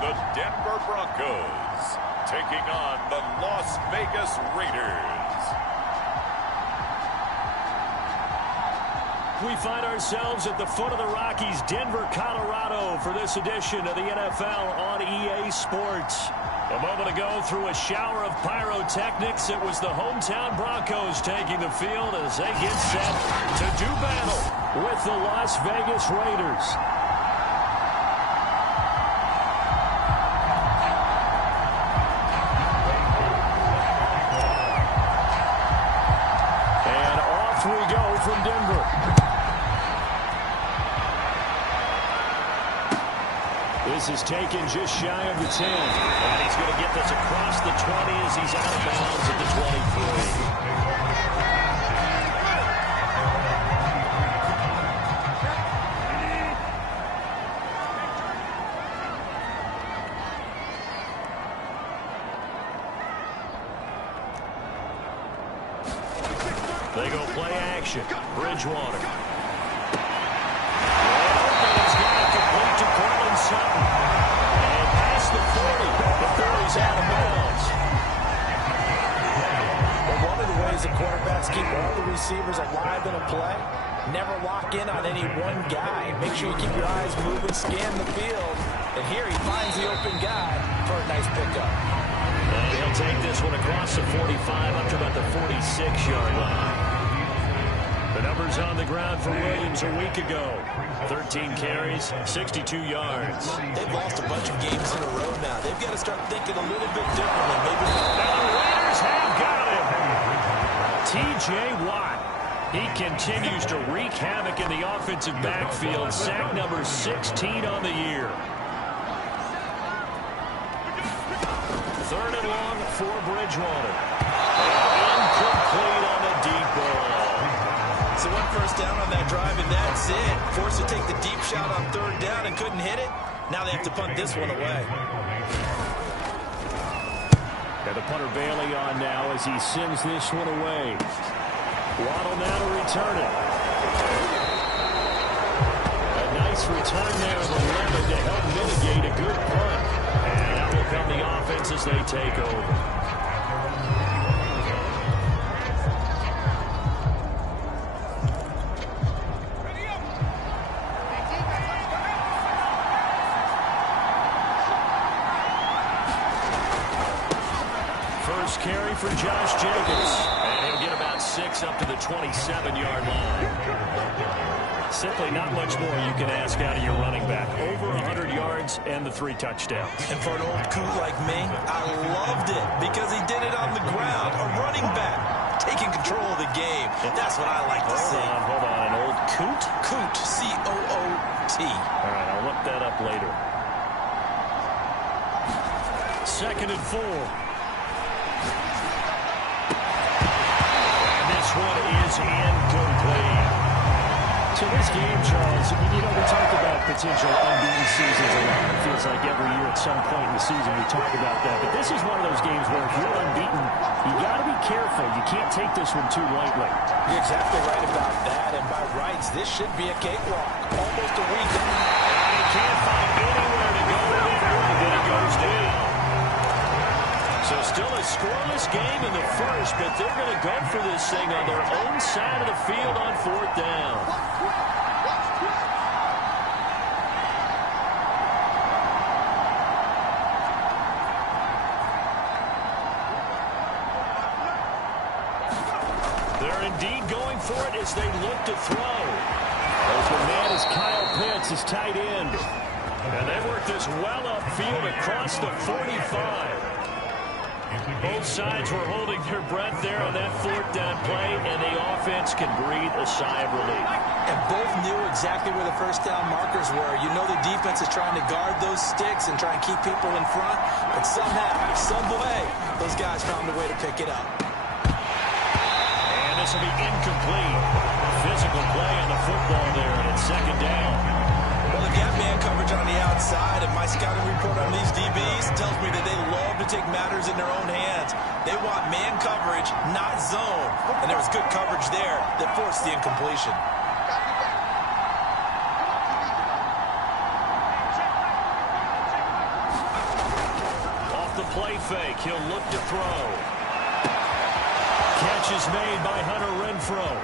the Denver Broncos taking on the Las Vegas Raiders. We find ourselves at the foot of the Rockies, Denver, Colorado, for this edition of the NFL on EA Sports. A moment ago, through a shower of pyrotechnics, it was the hometown Broncos taking the field as they get set to do battle with the Las Vegas Raiders. And off we go from Denver. This is taken just shy of the 10. And he's going to get this across the 20 as he's out of bounds at the 23. They go play action. Bridgewater. And past the 40, before he's out of bounds. Well, one of the ways the quarterbacks keep all the receivers alive in a play, never lock in on any one guy. Make sure you keep your eyes moving, scan the field. And here he finds the open guy for a nice pickup. And he'll take this one across the 45 up to about the 46-yard line. The numbers on the ground for Williams a week ago. 13 carries, 62 yards. They've lost a bunch of games in a row now. They've got to start thinking a little bit differently. Maybe and the Raiders have got him. T.J. Watt. He continues to wreak havoc in the offensive backfield. Sack number 16 on the year. Third and long for Bridgewater. Incomplete on the deep ball. So one first down on that drive, and that's it. Forced to take the deep shot on third down and couldn't hit it. Now they have to punt this one away. Got the punter Bailey on now as he sends this one away. Waddle now to return it. A nice return there of 11 to help mitigate a good punt. And out will come the offense as they take over. Carry for Josh Jacobs. And he'll get about 6 up to the 27-yard line. Simply not much more you can ask out of your running back. Over 100 yards and the 3 touchdowns. And for an old coot like me, I loved it because he did it on the ground. A running back taking control of the game. That's what I like to see. Hold on. An old coot? Coot. C-O-O-T. All right, I'll look that up later. 2nd and 4. This one is incomplete. So this game, Charles, we talked about potential unbeaten seasons a lot. It feels like every year at some point in the season we talk about that. But this is one of those games where if you're unbeaten, you got to be careful. You can't take this one too lightly. You're exactly right about that. And by rights, this should be a cakewalk. Almost a week. And he can't find anywhere to go with it. Then he goes down. So still a scoreless game in the first, but they're going to go for this thing on their own side of the field on 4th down. They're indeed going for it as they look to throw. As the man is Kyle Pitts, his tight end. And they work this well upfield across the 45. Both sides were holding their breath there on that 4th down play, and the offense can breathe a sigh of relief. And both knew exactly where the first down markers were. You know the defense is trying to guard those sticks and try and keep people in front, but somehow, some way, those guys found a way to pick it up. And this will be incomplete. Physical play on the football there, and it's 2nd down. Well, they've got man coverage on the outside, and my scouting report on these DBs tells me that they love to take matters in their own hands. They want man coverage, not zone. And there was good coverage there that forced the incompletion. fake. He'll look to throw. Catch is made by Hunter Renfrow.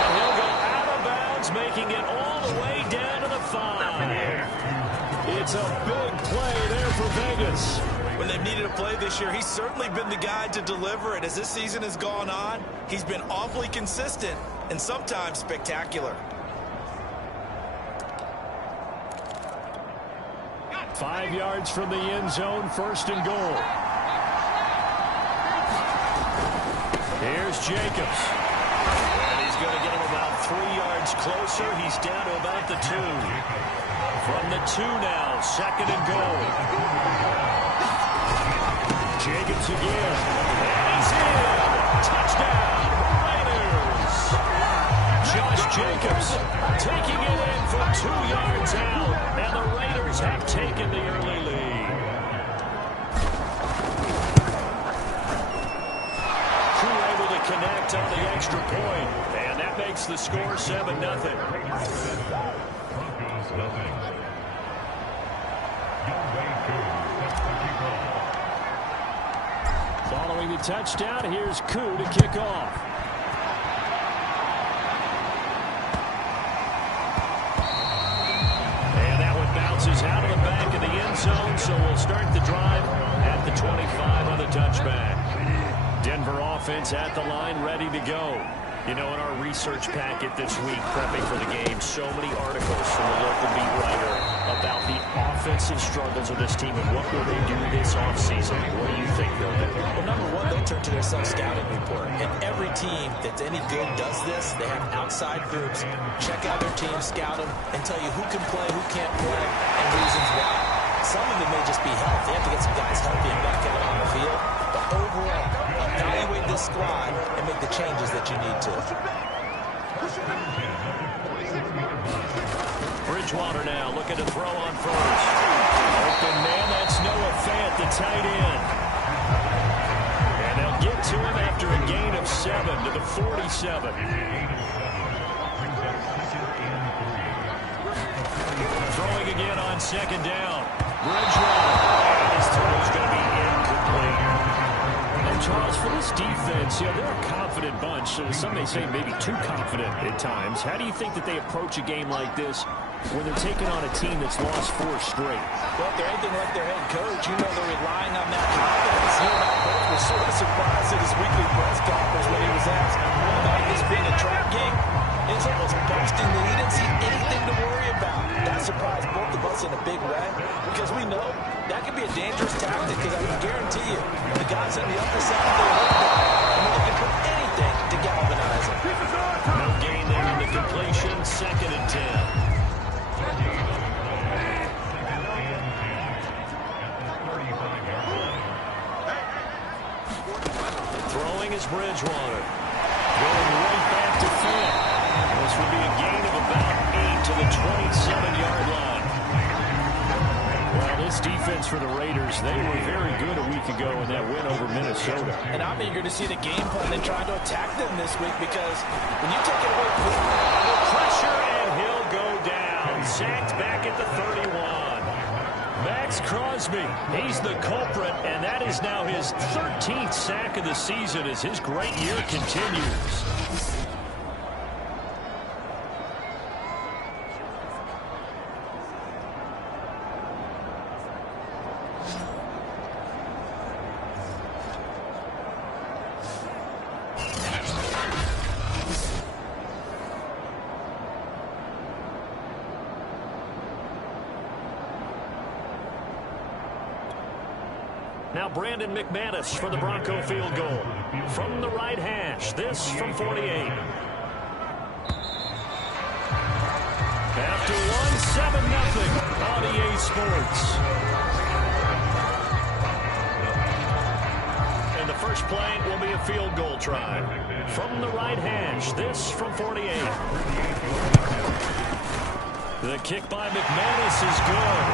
And he'll go out of bounds, making it all the way down to the 5. It's a big play there for Vegas. When they've needed a play this year, he's certainly been the guy to deliver it. As this season has gone on, he's been awfully consistent and sometimes spectacular. 5 yards from the end zone, 1st and goal. Here's Jacobs. And he's going to get him about 3 yards closer. He's down to about the 2. From the 2 now, 2nd and goal. Jacobs again. And he's in. Touchdown, Raiders. Josh Jacobs taking it in from 2 yards out. And the Raiders have taken the early lead. Crew able to connect on the extra point. And that makes the score 7-0. Following the touchdown, here's Koo to kick off. And that one bounces out of the back of the end zone, so we'll start the drive at the 25 on the touchback. Denver offense at the line, ready to go. You know, in our research packet this week, prepping for the game, so many articles from the local beat writer about the offensive struggles of this team and what will they do this offseason. What do you think they'll do? Well, number one, they'll turn to their self-scouting report. And every team that's any good does this. They have outside groups, check out their team, scout them, and tell you who can play, who can't play, and reasons why. Some of it may just be health. They have to get some guys healthy and back out on the field. But overall, evaluate this squad and make the changes that you need to. Bridgewater now looking to throw on first. Open man, that's Noah Fant, the tight end. And they'll get to him after a gain of 7 to the 47. Throwing again on 2nd down. Bridgewater. And his throw is going to be incomplete. And Charles, for this defense, you know, they're a confident bunch. Some may say maybe too confident at times. How do you think that they approach a game like this when they're taking on a team that's lost 4 straight? Well, if they're anything like their head coach, you know they're relying on that confidence. You know, Bolt was sort of surprised at his weekly press conference when he was asked about this being a trap game. It's almost boasting that he didn't see anything to worry about. That surprised both of us in a big way because we know that could be a dangerous tactic because I can guarantee you the guys on the upper side, they're worried about it. And they're looking for anything to galvanize them. No gain there in the completion, 2nd and 10. Throwing is Bridgewater. Going right back to Fant. This would be a gain of about 8 to the 27-yard line. Well, this defense for the Raiders, they were very good a week ago in that win over Minnesota. And I'm eager to see the game plan and try to attack them this week because when you take it away from the pressure, and he'll go down. Sacked back at the 31. Max Crosby, he's the culprit, and that is now his 13th sack of the season as his great year continues. Now Brandon McManus for the Bronco field goal. From the right hash, this from 48. After one, 7-0 on EA Sports. And the first play will be a field goal try. From the right hash, this from 48. The kick by McManus is good.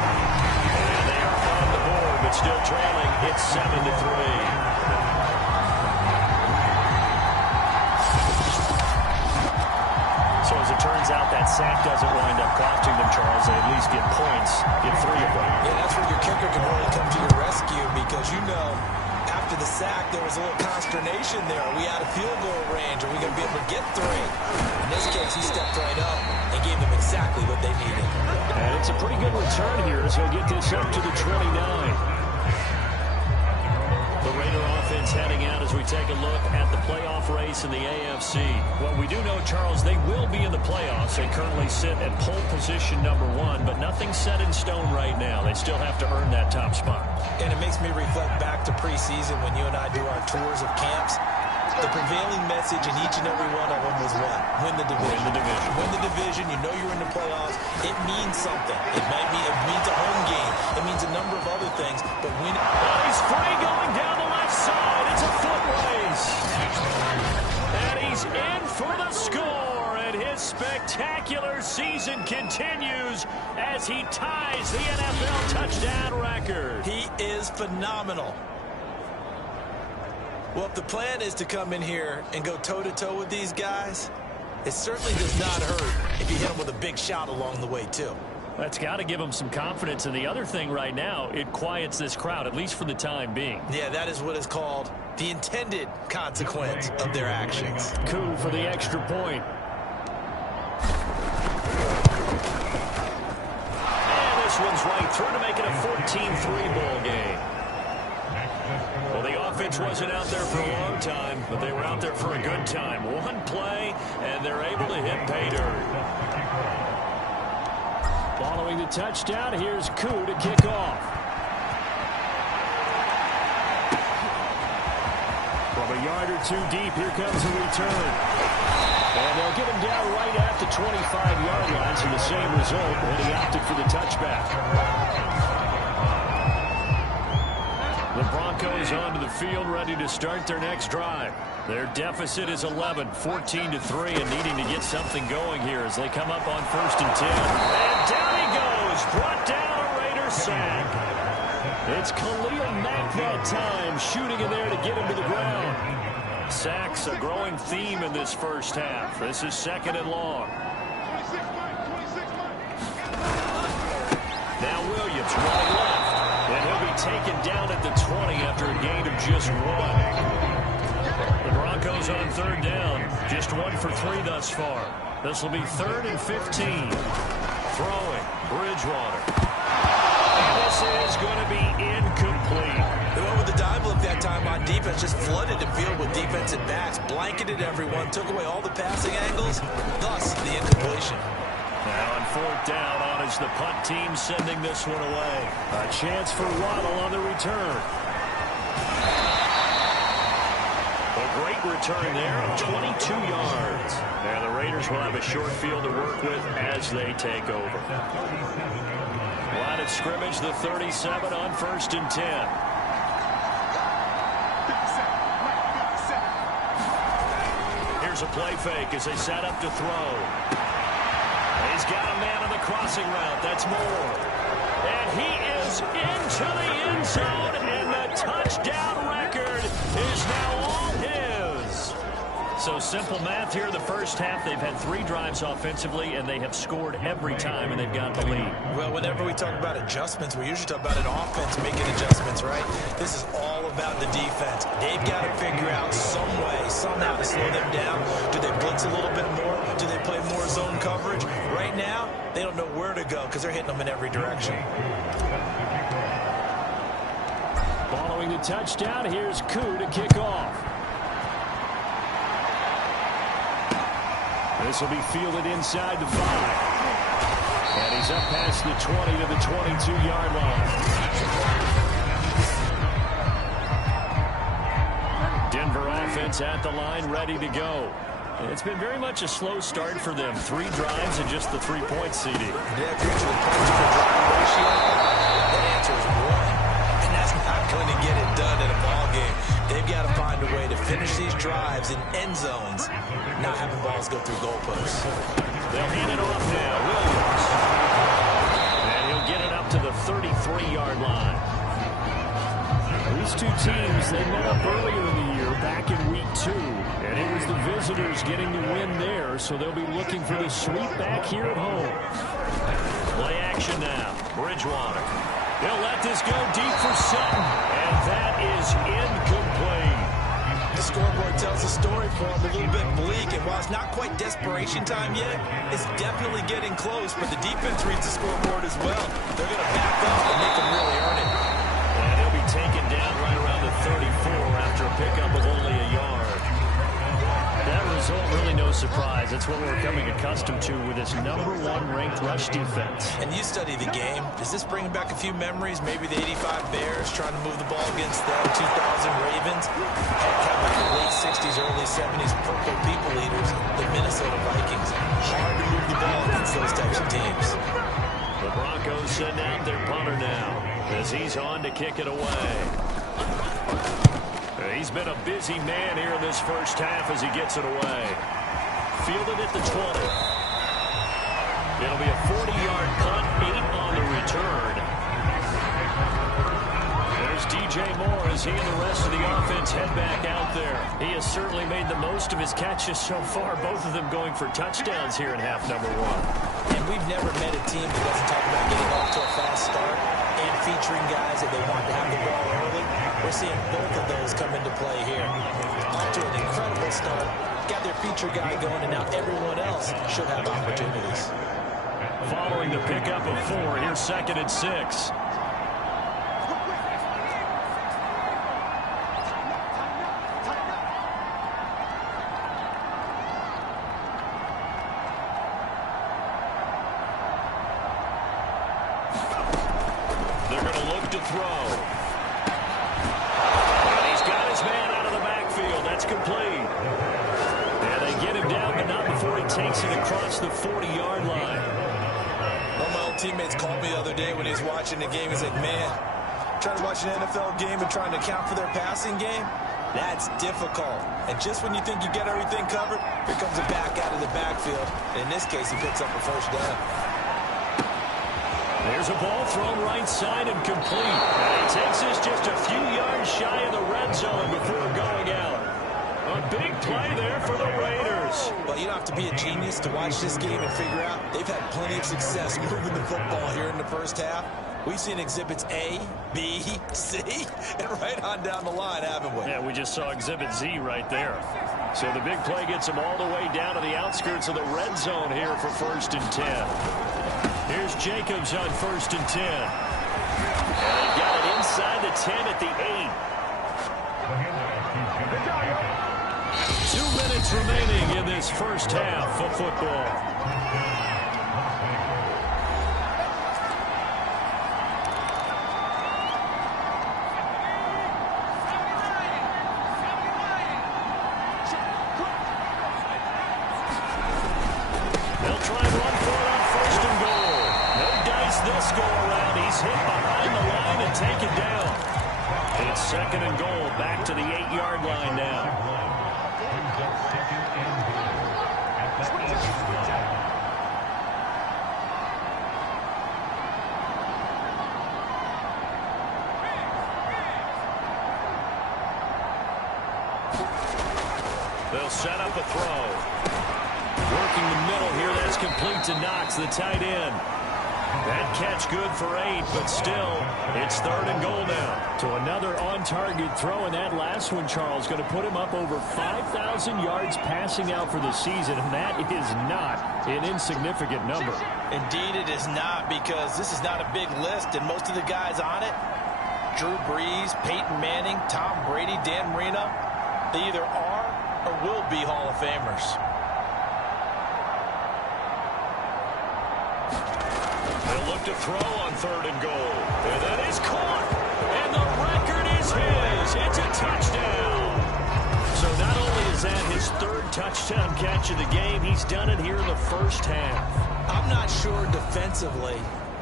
And they are on the board, but still trailing. It's 7-3. So as it turns turns out that sack doesn't wind up costing them, Charles, they at least get points, get 3 of them. Yeah, that's where your kicker can really come to your rescue because, you know, after the sack, there was a little consternation there. Are we out of field goal range? Are we going to be able to get 3? In this case, he stepped right up and gave them exactly what they needed. And it's a pretty good return here as he'll get this up to the 29. The Raider offense heading out as we take a look at the playoff race in the AFC. Well, we do know, Charles, they will be in the playoffs. They currently sit at pole position number 1, but nothing's set in stone right now. They still have to earn that top spot. And it makes me reflect back to preseason when you and I do our tours of camps. The prevailing message in each and every one of them was what? Win the division. Win the division. Win the division. You know you're in the playoffs. It means something. It means a home game. It means a number of other things. But win. Oh, he's free going down the left side. It's a foot race. And he's in for the score. And his spectacular season continues as he ties the NFL touchdown record. He is phenomenal. Well, if the plan is to come in here and go toe-to-toe with these guys, it certainly does not hurt if you hit them with a big shot along the way, too. That's got to give them some confidence. And the other thing right now, it quiets this crowd, at least for the time being. Yeah, that is what is called the intended consequence of their actions. Coup for the extra point. And this one's right through to make it a 14-3 ball game. Well, the offense wasn't out there for a long time, but they were out there for a good time. One play, and they're able to hit pay dirt. Following the touchdown, here's Koo to kick off. From a yard or 2 deep, here comes the return. And they'll get him down right at the 25-yard line, so the same result, but he opted for the touchback. The Broncos onto the field, ready to start their next drive. Their deficit is 11, 14-3, and needing to get something going here as they come up on 1st and 10. And down he goes, brought down a Raider sack. It's Khalil Mack that time, shooting in there to get him to the ground. Sacks a growing theme in this first half. This is 2nd and long. Now Williams running left. And he'll be taken down at the 20 after a gain of just 1. The Broncos on 3rd down. Just 1 for 3 thus far. This will be 3rd and 15. Throwing. Bridgewater. And this is going to be incomplete. They went with the dive look that time on defense. Just flooded the field with defensive backs. Blanketed everyone. Took away all the passing angles. Thus, the incompletion. Now on 4th down, on is the punt team sending this one away. A chance for Waddle on the return. A great return there of 22 yards. And the Raiders will have a short field to work with as they take over. Line of scrimmage, the 37 on 1st and 10. Here's a play fake as they set up to throw. He's got a man on the crossing route. That's Moore. And he is into the end zone, and the touchdown record is now all his. So simple math here in the first half. They've had 3 drives offensively, and they have scored every time, and they've got the lead. Well, whenever we talk about adjustments, we usually talk about an offense making adjustments, right? This is all about the defense. They've got to figure out some way, somehow to slow them down. Do they blitz a little bit more? Do they play more zone coverage? Right now, they don't know where to go because they're hitting them in every direction. Following the touchdown, here's Koo to kick off. This will be fielded inside the 5. And he's up past the 20 to the 22-yard line. Denver offense at the line, ready to go. It's been very much a slow start for them. 3 drives and just the 3-point CD. Yeah, future points per drive ratio. That answer is 1. And that's not going to get it done in a ball game. They've got to find a way to finish these drives in end zones, not having balls go through goalposts. They'll hand it off now. Williams. And he'll get it up to the 33-yard line. These 2 teams, they met up earlier in the year, back in week 2. And it was the visitors getting the win there, so they'll be looking for the sweep back here at home. Play action now. Bridgewater. He'll let this go deep for Sutton, and that is incomplete. The scoreboard tells a story for him, a little bit bleak, and while it's not quite desperation time yet, it's definitely getting close, but the defense reads the scoreboard as well. They're going to back up and make him really earn it. And he'll be taken down right around the 34 after a pickup of only a yard. That result, really no surprise. It's what we're coming accustomed to with this #1 ranked rush defense. And you study the game. Does this bring back a few memories? Maybe the '85 Bears trying to move the ball against the 2000 Ravens. Heck, how about the late '60s, early '70s purple people eaters, the Minnesota Vikings? Hard to move the ball against those types of teams. The Broncos send out their punter now as he's on to kick it away. He's been a busy man here in this first half as he gets it away. Fielded at the 20. It'll be a 40-yard punt, 8 on the return. There's DJ Moore as he and the rest of the offense head back out there. He has certainly made the most of his catches so far, both of them going for touchdowns here in half #1. And we've never met a team that doesn't talk about getting off to a fast start and featuring guys that they want to have the ball early. We're seeing both of those come into play here. Off to an incredible start, got their feature guy going, and now everyone else should have opportunities. Following the pickup of 4, here's 2nd and 6. They're going to look to throw. And he's got his man out of the backfield. That's complete. And they get him down, but not before he takes it across the 40-yard line. One of my old teammates called me the other day when he was watching the game. He's like, man, trying to watch an NFL game and trying to account for their passing game, that's difficult. And just when you think you get everything covered, here comes a back out of the backfield. And in this case, he picks up a first down. There's a ball thrown right side and complete. And he takes this just a few yards shy of the red zone before going out. A big play there for the Raiders. Well, you don't have to be a genius to watch this game and figure out they've had plenty of success moving the football here in the first half. We've seen exhibits A, B, C, and right on down the line, haven't we? Yeah, we just saw exhibit Z right there. So the big play gets them all the way down to the outskirts of the red zone here for 1st and 10. Here's Jacobs on 1st and 10. And they got it inside the 10 at the 8. 2 minutes remaining in this first half of football. They'll try and run for it on 1st and goal. No dice this go around. He's hit behind the line and taken down. It's 2nd and goal, back to the 8-yard line now. They'll set up a throw. Working the middle here, that's complete to Knox, the tight end. That catch good for 8, but still, it's 3rd and goal now. To another on-target throw, and that last one, Charles, going to put him up over 5,000 yards passing out for the season, and that is not an insignificant number. Indeed, it is not, because this is not a big list, and most of the guys on it, Drew Brees, Peyton Manning, Tom Brady, Dan Marino, they either are or will be Hall of Famers. They'll look to throw on 3rd and goal. And that is caught. And the record is his. It's a touchdown. So not only is that his 3rd touchdown catch of the game, he's done it here in the first half. I'm not sure defensively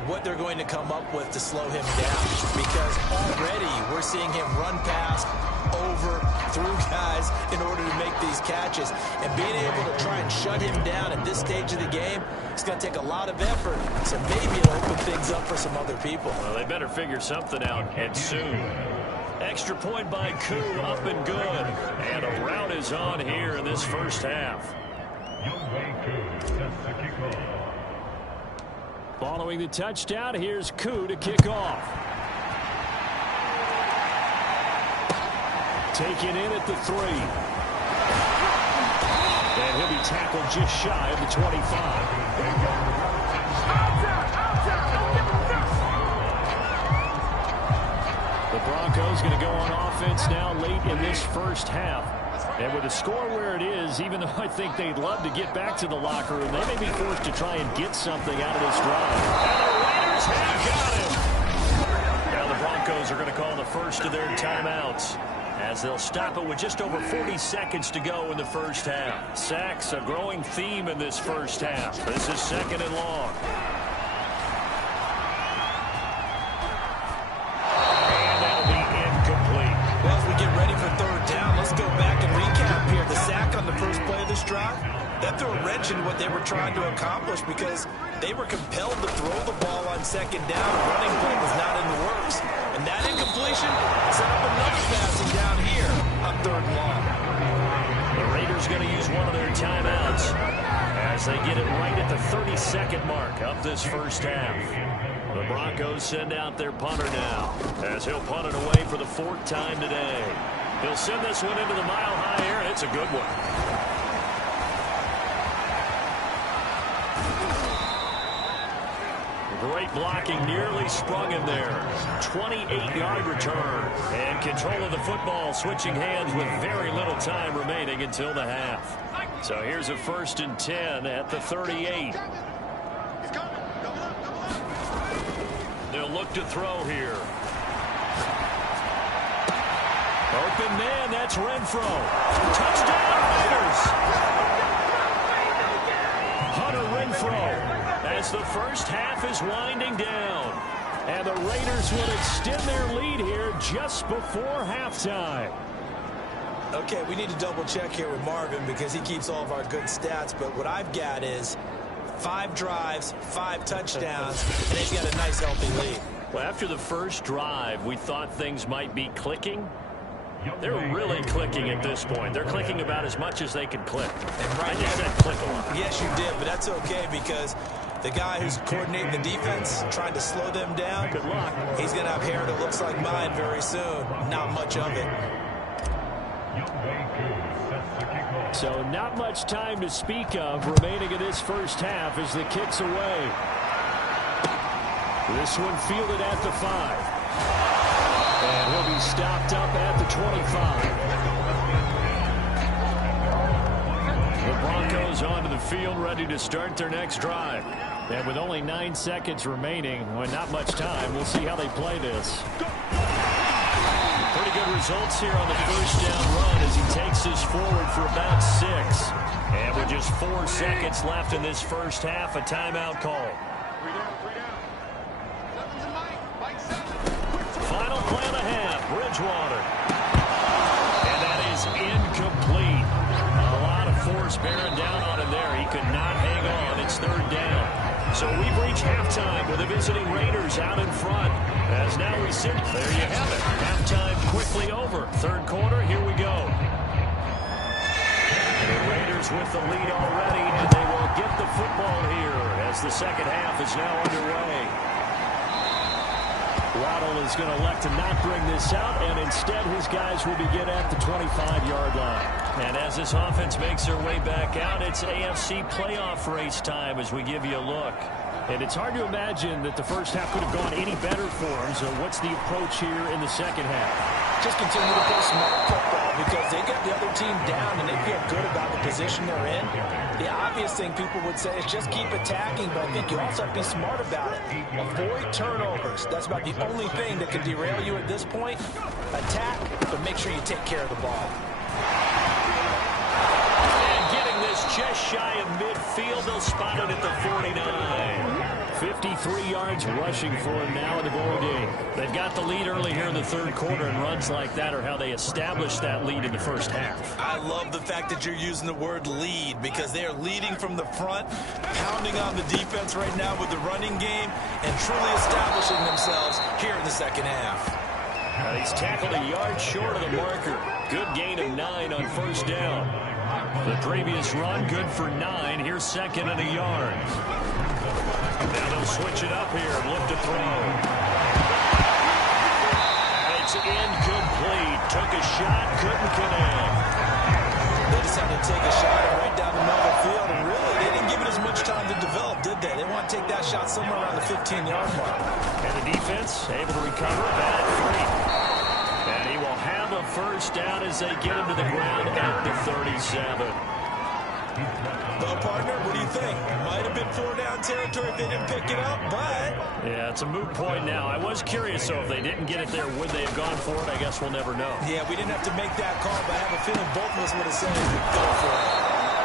what they're going to come up with to slow him down, because already we're seeing him run past, over, through guys in order to make these catches. And being able to try and shut him down at this stage of the game, it's going to take a lot of effort. So maybe it'll open things up for some other people. Well, they better figure something out, and soon. Extra point by Koo, up and good. And a rout is on here in this first half. Following the touchdown, here's Koo to kick off. Taken in at the 3. And he'll be tackled just shy of the 25. The Broncos going to go on offense now late in this first half. And with the score where it is, even though I think they'd love to get back to the locker room, they may be forced to try and get something out of this drive. And the Raiders have got him. Now the Broncos are going to call the first of their timeouts, as they'll stop it with just over 40 seconds to go in the first half. Sacks, a growing theme in this first half. This is 2nd and long. And that'll be incomplete. Well, as we get ready for 3rd down, let's go back and recap here. The sack on the first play of this drive, that threw a wrench in what they were trying to accomplish because they were compelled to throw the ball on 2nd down. A running play was not in the works. And that incompletion set up another passing down here on 3rd and long. The Raiders going to use one of their timeouts as they get it right at the 32nd mark of this first half. The Broncos send out their punter now, as he'll punt it away for the 4th time today. He'll send this one into the mile-high air, and it's a good one. Great blocking, nearly sprung him there. 28-yard return. And control of the football, switching hands with very little time remaining until the half. So here's a 1st and 10 at the 38. They'll look to throw here. Open man, that's Renfro. Touchdown Raiders! Hunter Renfro, as the first half is winding down. And the Raiders will extend their lead here just before halftime. Okay, we need to double check here with Marvin because he keeps all of our good stats. But what I've got is 5 drives, 5 touchdowns, and they've got a nice healthy lead. Well, after the first drive, we thought things might be clicking. They're really clicking at this point. They're clicking about as much as they can click. And right I just now, said click a lot. Yes, you did, but that's okay because the guy who's coordinating the defense, trying to slow them down, Good luck. he's going to have hair that looks like mine very soon. Not much of it. So not much time to speak of remaining in this first half as the kick's away. This one fielded at the 5. And he'll be stopped up at the 25. The Broncos onto the field ready to start their next drive. And with only 9 seconds remaining, well, not much time, we'll see how they play this. Pretty good results here on the first down run as he takes this forward for about 6. And with just 4 seconds left in this first half, a timeout call. Final play of the half, Bridgewater. And that is incomplete. A lot of force bearing down on him there. He could not hang on. It's 3rd down. So we've reached halftime with the visiting Raiders out in front. As now we sit, there you have it. Halftime quickly over. 3rd quarter, here we go. The Raiders with the lead already, and they will get the football here as the second half is now underway. Waddle is going to elect to not bring this out, and instead his guys will begin at the 25-yard line. And as this offense makes their way back out, it's AFC playoff race time as we give you a look. And it's hard to imagine that the first half could have gone any better for them. So what's the approach here in the second half? Just continue to play smart football because they got the other team down and they feel good about the position they're in. The obvious thing people would say is just keep attacking, but I think you also have to be smart about it. Avoid turnovers. That's about the only thing that can derail you at this point. Attack, but make sure you take care of the ball. And getting this just shy of midfield, they'll spot it at the 49. 53 yards rushing for him now in the ball game. They've got the lead early here in the 3rd quarter, and runs like that are how they establish that lead in the first half. I love the fact that you're using the word lead because they are leading from the front, pounding on the defense right now with the running game, and truly establishing themselves here in the second half. He's tackled a yard short of the marker. Good gain of 9 on first down. The previous run, good for 9. Here's second and a yard. Now they'll switch it up here and look to throw. And it's incomplete. Took a shot, couldn't connect. They decided to take a shot right down the middle of the field, and really, they didn't give it as much time to develop, did they? They want to take that shot somewhere around the 15-yard mark. And the defense able to recover that at 3. And he will have a first down as they get him to the ground at the 37. Well, partner, what do you think? Might have been 4-down territory if they didn't pick it up, but... Yeah, it's a moot point now. I was curious, so if they didn't get it there, would they have gone for it? I guess we'll never know. Yeah, we didn't have to make that call, but I have a feeling both of us would have said go for it.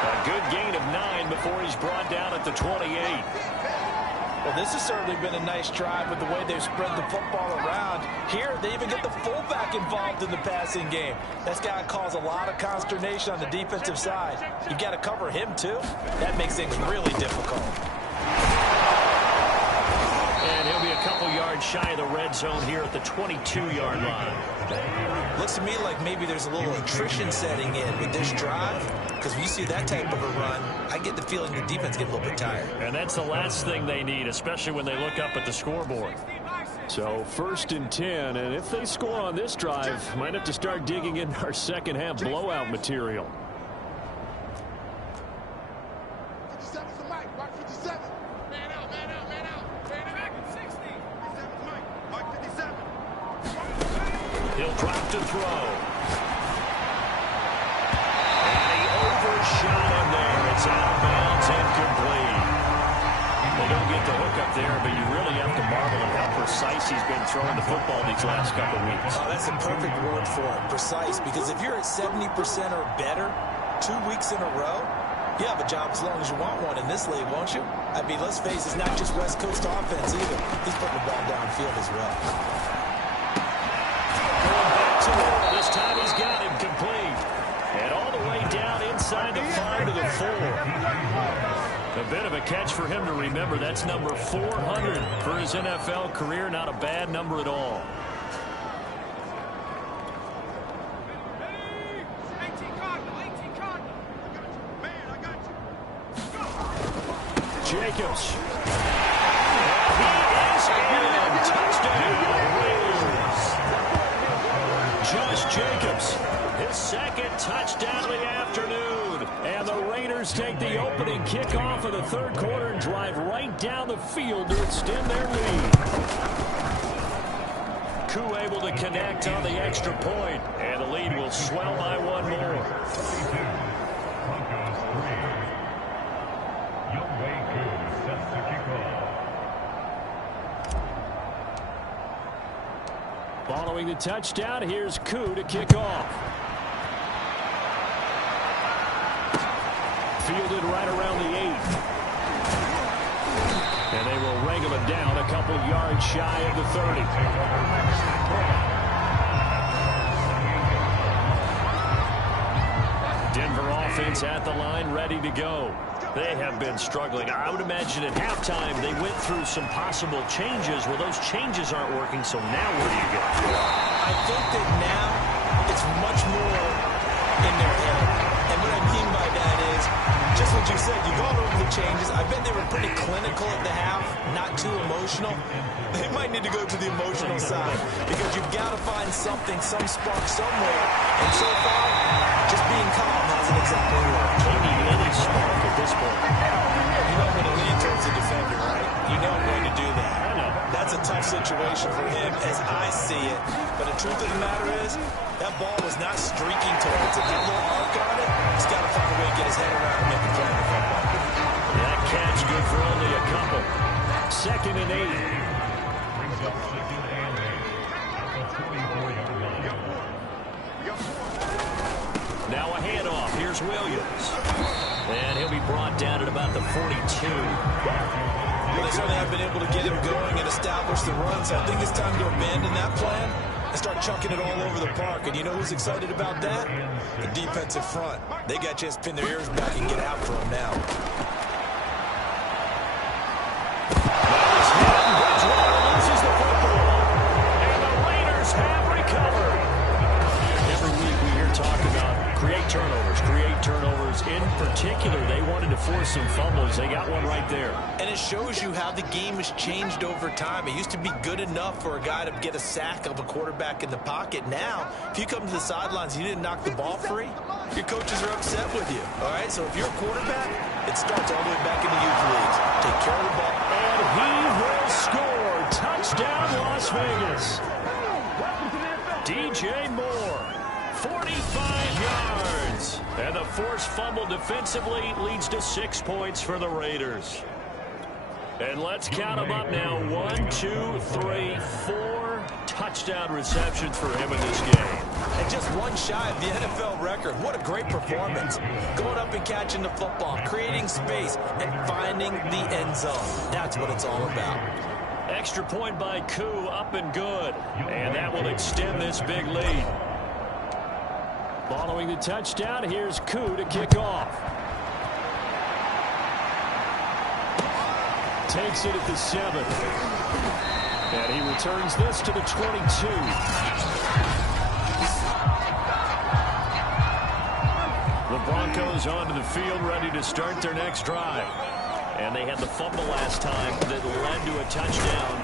A good gain of 9 before he's brought down at the 28. Well, this has certainly been a nice drive with the way they've spread the football around. Here, they even get the fullback involved in the passing game. That's got to cause a lot of consternation on the defensive side. You've got to cover him, too. That makes things really difficult. And he'll be a couple yards shy of the red zone here at the 22-yard line. Looks to me like maybe there's a little attrition setting in with this drive, because when you see that type of a run, I get the feeling the defense gets a little bit tired. And that's the last thing they need, especially when they look up at the scoreboard. So 1st and 10, and if they score on this drive, might have to start digging in our second half blowout material. 57's the mic. Mark 57. Man out, man out, man out. Man back at 60. 57's Mike. Mark 57. He'll drop to throw. And he overshot him there. It's out of bounds, incomplete. They don't get the hook up there, but you really have to marvel at how precise he's been throwing the football these last couple of weeks. Oh, that's a perfect word for it, precise, because if you're at 70% or better 2 weeks in a row, you have a job as long as you want one in this league, won't you? I mean, let's face it, it's not just West Coast offense either. He's putting the ball downfield as well. This time he's got him complete. And all the way down inside the 5 to the 4. A bit of a catch for him to remember. That's number 400 for his NFL career. Not a bad number at all. Jacobs. He is in. Touchdown, Raiders. Josh Jacobs, his second touchdown of the afternoon. And the Raiders take the opening kickoff of the third quarter and drive right down the field to extend their lead. Koo able to connect on the extra point, and the lead will swell by 1 more. Following the touchdown, here's Koo to kick off. Fielded right around the 8. And they will wrangle him down a couple yards shy of the 30. Denver offense at the line, ready to go. They have been struggling. I would imagine at halftime they went through some possible changes. Well, those changes aren't working, so now where do you go? I think that now it's much more in their head. And what I mean by that is, just what you said, you gone over the changes. I bet they were pretty clinical at the half, not too emotional. They might need to go to the emotional side because you've got to find something, some spark somewhere. And so far, just being calm hasn't exactly worked. They need any spark at this point. You know I'm going to lean towards the defender, right? You know I'm going to do that. I know. That's a tough situation for him as I see it. But the truth of the matter is, that ball was not streaking towards it. That little arc on it, he's got to find a way to get his head around and make a play on the football. That catch good for only a couple. 2nd and 8. Now a handoff. Here's Williams. And he'll be brought down at about the 42. Well, they certainly have been able to get him going and establish the run, so I think it's time to abandon that plan and start chucking it all over the park. And you know who's excited about that? The defensive front. They got a chance to pin their ears back and get after him now. Bridgewater loses the football. And the Raiders have recovered. in particular, they wanted to force some fumbles. They got one right there. And it shows you how the game has changed over time. It used to be good enough for a guy to get a sack of a quarterback in the pocket. Now, if you come to the sidelines and you didn't knock the ball free, your coaches are upset with you. All right, so if you're a quarterback, it starts all the way back in the youth leagues. Take care of the ball. And he will score. Touchdown, Las Vegas. DJ Moore, 45 yards. And the forced fumble defensively leads to 6 points for the Raiders. And let's count them up now. 1, 2, 3, 4 touchdown receptions for him in this game. And just one shy of the NFL record. What a great performance. Going up and catching the football, creating space, and finding the end zone. That's what it's all about. Extra point by Koo, up and good. And that will extend this big lead. Following the touchdown, here's Koo to kick off. Takes it at the 7. And he returns this to the 22. The Broncos onto the field, ready to start their next drive. And they had the fumble last time that led to a touchdown.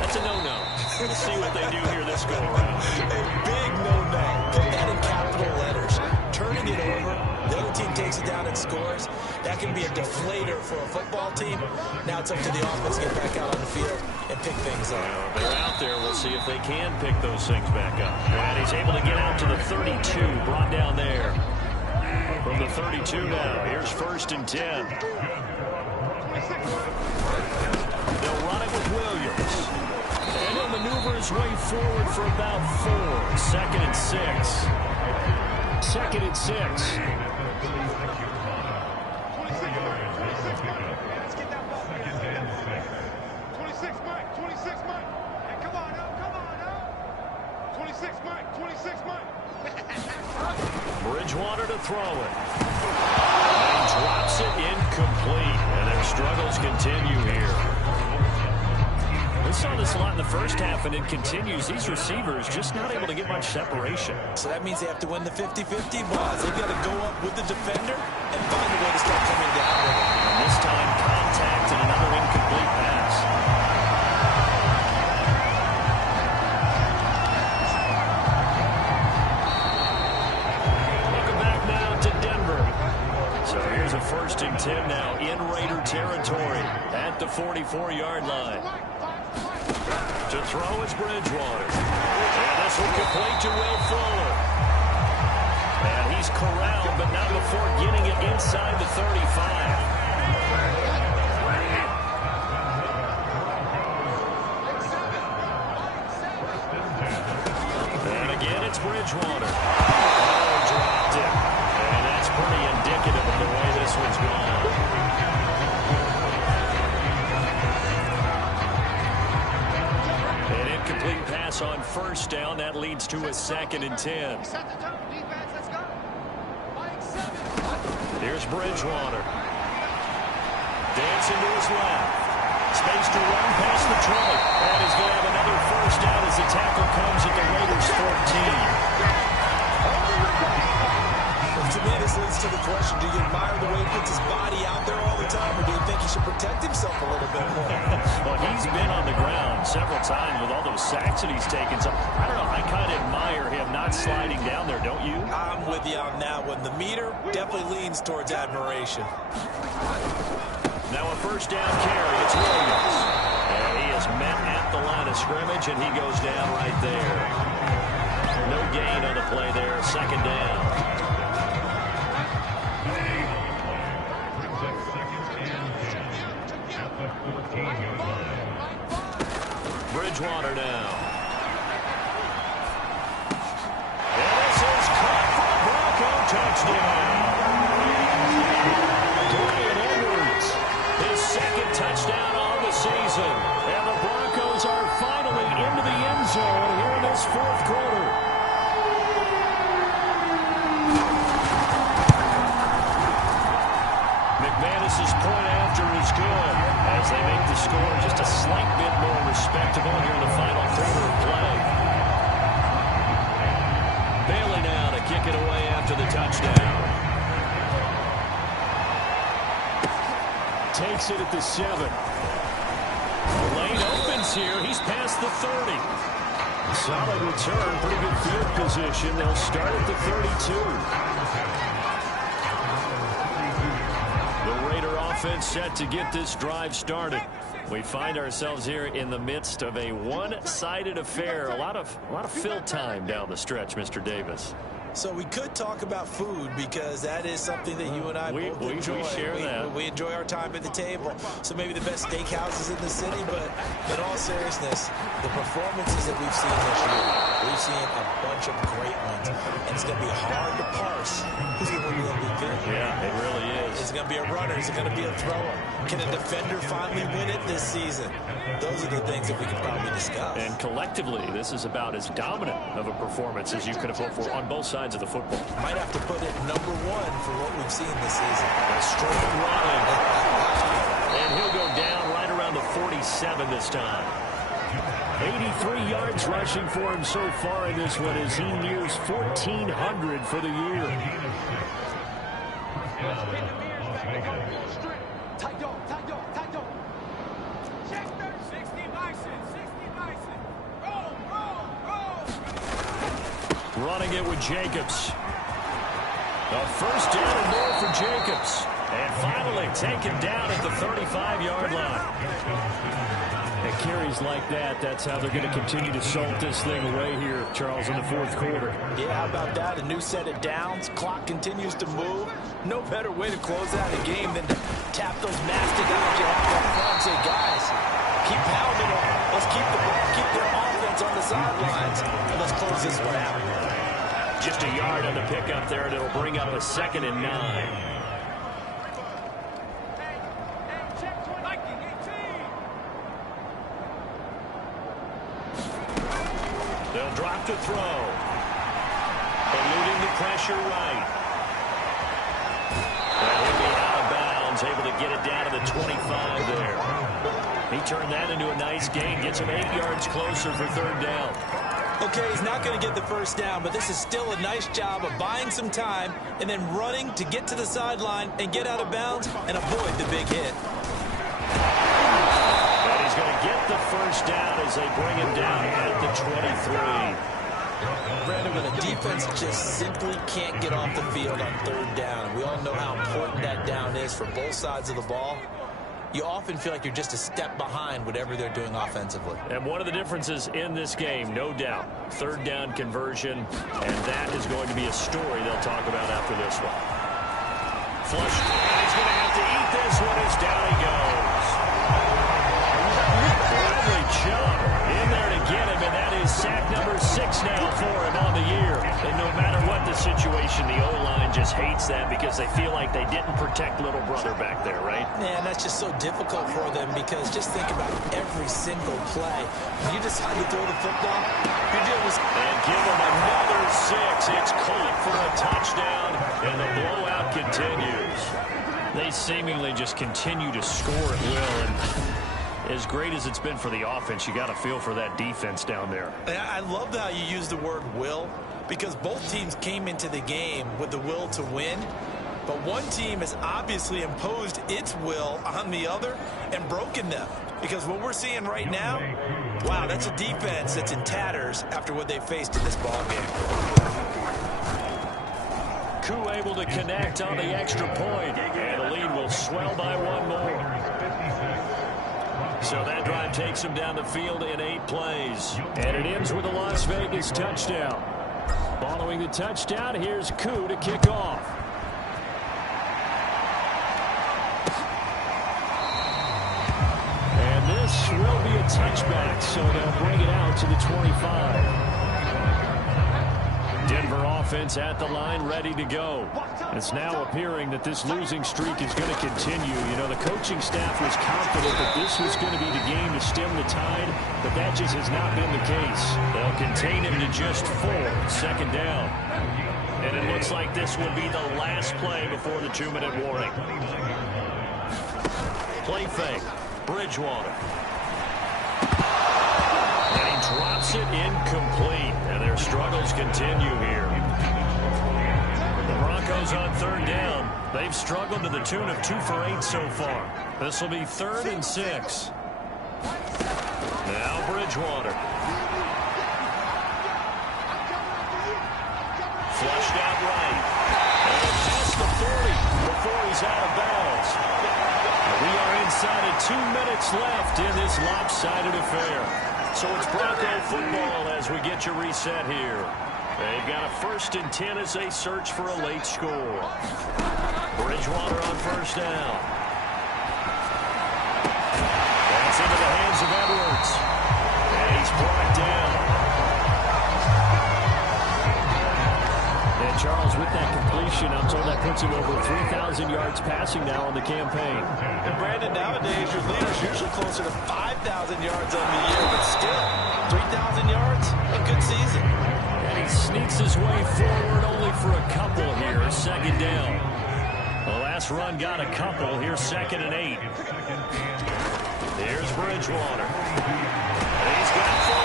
That's a no-no. We'll see what they do here this go-around. A big no-no. Put that in capital letters. Turning it over, the other team takes it down and scores. That can be a deflator for a football team. Now it's up to the offense to get back out on the field and pick things up. They're out there. We'll see if they can pick those things back up. And he's able to get out to the 32, brought down there. From the 32 now, here's 1st and 10. They'll run it with Williams. And he'll maneuver his way forward for about 4. 2nd and 6. 2nd and 6. 26, Mike. 26, Mike. Hey, come on now. 26, Mike. 26, Mike. Bridgewater to throw it. And drops it incomplete. And their struggles continue here. We saw this a lot in the first half, and it continues. These receivers just not able to get much separation. So that means they have to win the 50-50 balls. They've got to go up with the defender and find a way to start coming down with it. And this time, contact and another incomplete pass. Welcome back now to Denver. So here's a 1st and 10 now in Raider territory at the 44-yard line. To throw is Bridgewater. And this will complete to Will Fuller. And he's corralled, but not before getting it inside the 35. And again, it's Bridgewater. Oh, dropped it. And that's pretty indicative of the way this one's gone. An incomplete pass on 1st down. That leads to a 2nd and 10. Here's Bridgewater. Dancing to his left. Space to run past the trouble. And he's going to have another 1st down as the tackle comes at the Raiders' 14. To me, this leads to the question, do you admire the way he puts his body out there all the time, or do you think he should protect himself a little bit more? Well, he's been on the ground several times with all those sacks that he's taken. So, I don't know, I kind of admire him not sliding down there, don't you? I'm with you on that one. The meter definitely leans towards admiration. Now a 1st down carry. It's Williams. And he is met at the line of scrimmage, and he goes down right there. No gain on the play there. 2nd down. Bridgewater now. And this is caught for a Bronco touchdown. Brian Edwards, his 2nd touchdown on the season. And the Broncos are finally into the end zone here in this 4th quarter. McManus's point after is good as they make the score just a slight bit more respectable here in the final quarter of play. Bailey now to kick it away after the touchdown. takes it at the 7. The lane opens here. He's past the 30. Solid return, pretty good field position. They'll start at the 32. The Raider offense set to get this drive started. We find ourselves here in the midst of a one-sided affair. A lot of fill time down the stretch, Mr. Davis. So we could talk about food because that is something that you and I both enjoy. We share that. We enjoy our time at the table. So maybe the best steakhouses in the city, but in all seriousness, the performances that we've seen this year, we've seen a bunch of great ones. And it's going to be hard to parse who's going to win the MVP. Yeah, it really is. Is it going to be a runner? Is it going to be a thrower? Can a defender finally win it this season? Those are the things that we can probably discuss. And collectively, this is about as dominant of a performance as you could have hoped for on both sides of the football. Might have to put it #1 for what we've seen this season. A straight running. And he'll go down right around the 47 this time. 83 yards rushing for him so far in this one as he nears 1,400 for the year. Running it with Jacobs. A first down and more for Jacobs. And finally taken down at the 35-yard line. And carries like that, that's how they're going to continue to salt this thing away here, Charles, in the fourth quarter. Yeah, how about that? A new set of downs. Clock continues to move. No better way to close out a game than to tap those mastodons you have up front and say, guys, keep pounding them. Let's keep their offense on the sidelines, and let's close this one out. Just a yard on the pickup there, and it'll bring up a 2nd and 9. They'll drop to throw. Eluding the pressure right. And he'll be out of bounds, able to get it down to the 25 there. He turned that into a nice gain, gets him 8 yards closer for 3rd down. Okay, he's not going to get the first down, but this is still a nice job of buying some time and then running to get to the sideline and get out of bounds and avoid the big hit. And he's going to get the first down as they bring him down at the 23. Brandon, when a defense just simply can't get off the field on 3rd down, we all know how important that down is for both sides of the ball. You often feel like you're just a step behind whatever they're doing offensively. And one of the differences in this game, no doubt, 3rd down conversion, and that is going to be a story they'll talk about after this one. Flush. He's going to have to eat this one as down he goes. Bradley Chubb in there to get him, and that is sack number 6 now for him on the year. And no matter what the situation, the O-line just hates that because they feel like they didn't protect little brother back there, right? Man, that's just so difficult for them because just think about every single play. When you decide to throw the football, you're dealing with... And give him another 6. It's caught for a touchdown, and the blowout continues. They seemingly just continue to score at will, and as great as it's been for the offense, you got to feel for that defense down there. I love how you use the word will, because both teams came into the game with the will to win, but one team has obviously imposed its will on the other and broken them. Because what we're seeing right now, wow, that's a defense that's in tatters after what they faced in this ballgame. Koo able to connect on the extra point, and the lead will swell by 1 more. So that drive takes him down the field in 8 plays. And it ends with a Las Vegas touchdown. Following the touchdown, here's Koo to kick off. And this will be a touchback, so they'll bring it out to the 25. Denver offense at the line, ready to go. It's now appearing that this losing streak is going to continue. You know, the coaching staff was confident that this was going to be the game to stem the tide, but that just has not been the case. They'll contain him to just 4, 2nd down. And it looks like this will be the last play before the 2-minute warning. Play fake. Bridgewater. And he drops it incomplete. And their struggles continue here. The Broncos on third down. They've struggled to the tune of 2 for 8 so far. This will be 3rd and 6. Now Bridgewater. Flushed out right. And past the 40 before he's out of bounds. We are inside of 2 minutes left in this lopsided affair. So it's Bronco football as we get you reset here. They've got a 1st and 10 as they search for a late score. Bridgewater on 1st down. That's into the hands of Edwards. And he's brought down. And Charles, with that completion, I'm told that puts him over 3,000 yards passing now on the campaign. And Brandon, nowadays your leader's usually closer to 5,000 yards on the year, but still, 3,000 yards, a good season. And he sneaks his way forward only for a couple here. 2nd down. The last run got a couple. Here's 2nd and 8. Here's Bridgewater. And he's got 4.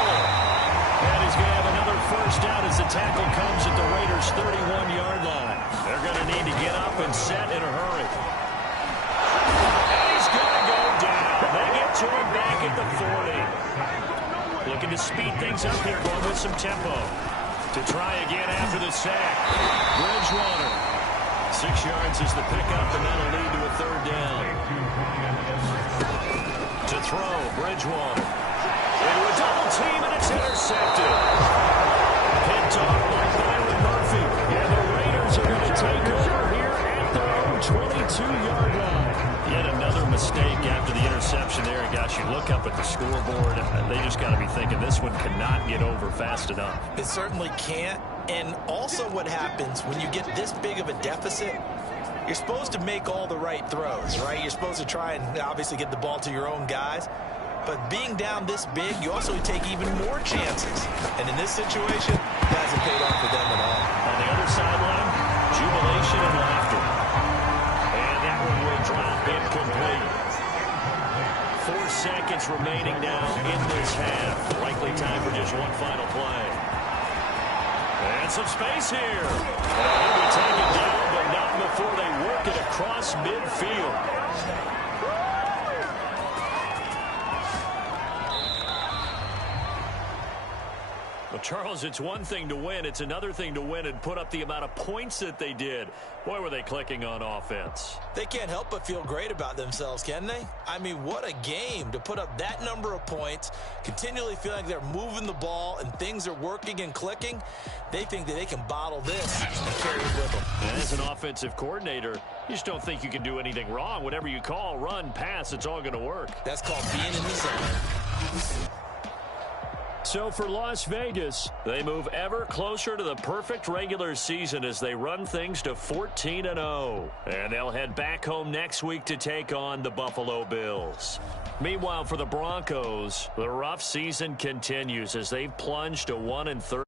And he's going to have another 1st down as the tackle comes at the Raiders' 31-yard line. They're going to need to get up and set in a hurry. And he's going to go down. They get to him back at the 40. Looking to speed things up here, going with some tempo. To try again after the sack. Bridgewater. 6 yards is the pickup, and that'll lead to a 3rd down. To throw, Bridgewater. Into a double team, and it's intercepted. Picked off by Byron Murphy. And the Raiders are going to take over here at their own 22-yard line. Yet another mistake after the interception there. And gosh, you look up at the scoreboard, and they just got to be thinking this one cannot get over fast enough. It certainly can't. And also what happens when you get this big of a deficit, you're supposed to make all the right throws, right? You're supposed to try and obviously get the ball to your own guys. But being down this big, you also take even more chances. And in this situation, it hasn't paid off for them at all. On the other sideline, jubilation and laughter. And that one will drop incomplete. 4 seconds remaining now in this half. Likely time for just one final play. And some space here. And he'll be taken down, but not before they work it across midfield. Well, Charles, it's one thing to win. It's another thing to win and put up the amount of points that they did. Boy, were they clicking on offense. They can't help but feel great about themselves, can they? I mean, what a game to put up that number of points, continually feeling like they're moving the ball and things are working and clicking. They think that they can bottle this and carry it with them. And as an offensive coordinator, you just don't think you can do anything wrong. Whatever you call, run, pass, it's all going to work. That's called being in the zone. So for Las Vegas, they move ever closer to the perfect regular season as they run things to 14-0. And they'll head back home next week to take on the Buffalo Bills. Meanwhile, for the Broncos, the rough season continues as they've plunged to 1-30.